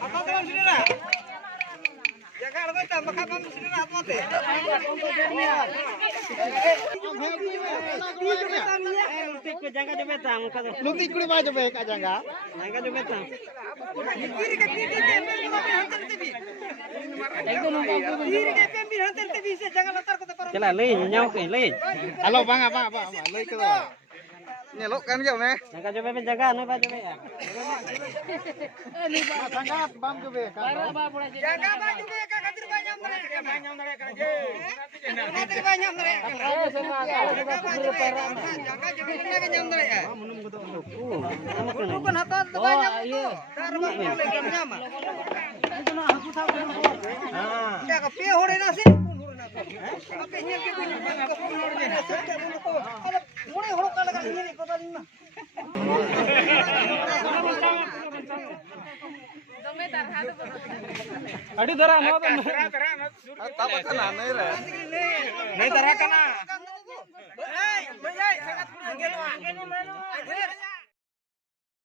Apa teman saudara? Jakarta tambah kapan saudara apa teh? Lutik ko jangka jo betang ka. Lutik ko ba jo be ka jangka? Jangka jo betang. Kiri ke kiri ke mobil hantar TV. Ekdom kiri ke pembir hantar TV se jangan latar ko ta. Cela lei nyau ke lei. Halo bang apa lei ko. Nyelok kan jauh nih. Jangka jo be jaga no ba jo be ya. Jangka bam jo be ka. Jangka bam jo be ka kadir banyak mereka. Banyak mereka je. Kadir banyak mereka. Jangka jo be kena kenyam mereka. Bukan hatat banyak itu. Karma boleh kenyam. Itu nah aku tahu. Ya ka pe hore nasi. Apa nya ke punya ko hore nasi. Ada mulai horo kala kala ini ko tadi mah. Adi dara no dara apa kana nei dara kana. Hei, sangat kurang gelo.